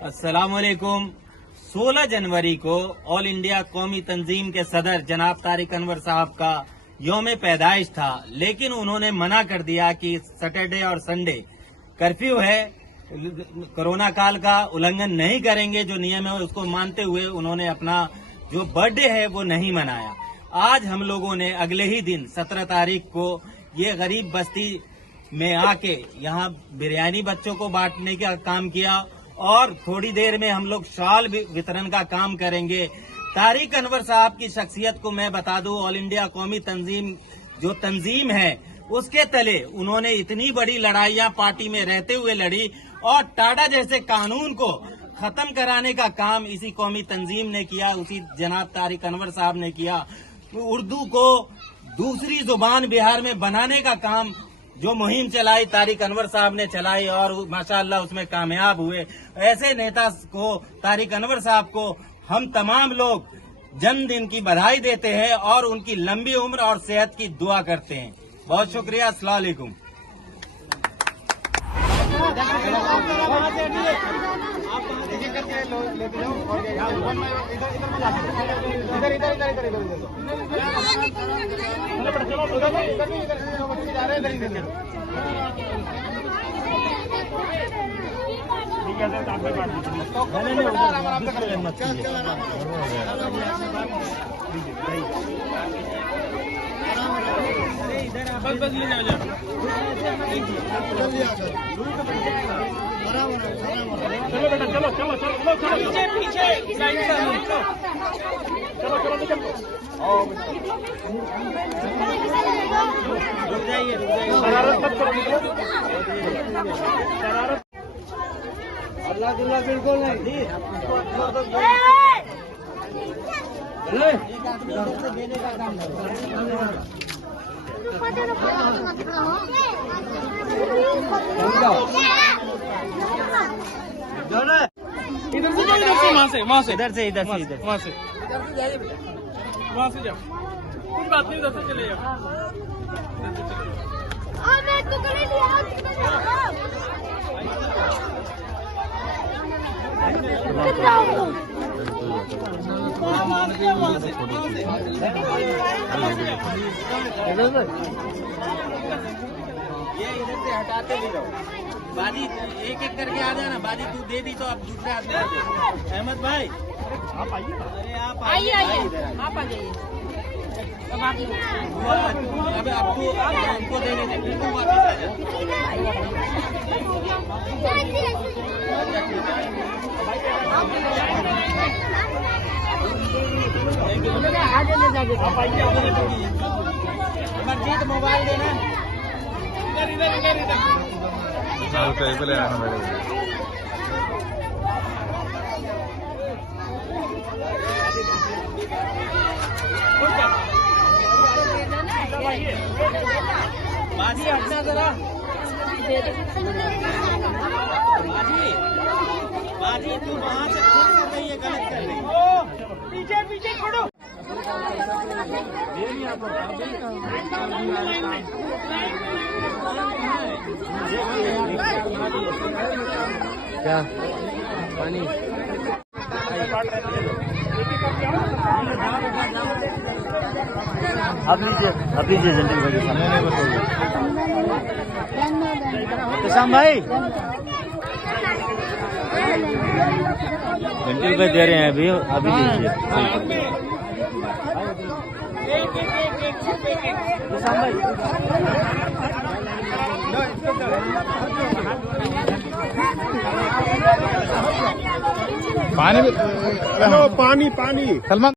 अस्सलाम वालेकुम। 16 जनवरी को ऑल इंडिया कौमी तंजीम के सदर जनाब तारिक अनवर साहब का यौम पैदाइश था, लेकिन उन्होंने मना कर दिया कि सैटरडे और संडे कर्फ्यू है, कोरोना काल का उल्लंघन नहीं करेंगे, जो नियम है उसको मानते हुए उन्होंने अपना जो बर्थडे है वो नहीं मनाया। आज हम लोगों ने अगले ही दिन 17 तारीख को ये गरीब बस्ती में आके यहाँ बिरयानी बच्चों को बांटने का काम किया और थोड़ी देर में हम लोग शॉल वितरण का काम करेंगे। तारिक अनवर साहब की शख्सियत को मैं बता दूं, ऑल इंडिया कौमी तंजीम जो तंजीम है उसके तले उन्होंने इतनी बड़ी लड़ाइयां पार्टी में रहते हुए लड़ी और टाडा जैसे कानून को खत्म कराने का काम इसी कौमी तंजीम ने किया, उसी जनाब तारिक अनवर साहब ने किया। उर्दू को दूसरी जुबान बिहार में बनाने का काम जो मुहिम चलाई तारिक अनवर साहब ने चलाई और माशाअल्लाह उसमें कामयाब हुए। ऐसे नेता को तारिक अनवर साहब को हम तमाम लोग जन्मदिन की बधाई देते हैं और उनकी लंबी उम्र और सेहत की दुआ करते हैं। बहुत शुक्रिया। अस्सलाम वालेकुम। बस ले जाओ। चलो बेटा, चलो चलो चलो चलो पीछे साइड से चलो चलो निकल रुक जाइए शरारत मत करो, शरारत अल्लाह दुल्ला बिल्कुल नहीं। देने का काम इधर से जाओ, वहाँ से वहाँ से जाओ। कुछ बात नहीं, उधर से चले जाओ। ये इधर से हटाते भी रहो। बाजी एक एक करके आ जाना। बाजी तू दे दी तो अब दूसरे आदमी आ जाए। अहमद भाई आप आइए। अरे आप आइए आप आ जाइए। अब आप अब तू हमको देने से फिर तू वापस आ जा। आप आइए। अमरजीत मोबाइल देना। इधर इधर इधर इधर पहले आना मेरे बाजी हटना जरा। बाजी तू वहाँ से खुद कर रही है, गलत कर रही है। पीछे पीछे छोड़ो। क्या पानी आप लीजिए जंटिल भाई। किसान भाई जंटिल भाई दे रहे हैं अभी लीजिए। किसान भाई पानी पानी पानी सलमान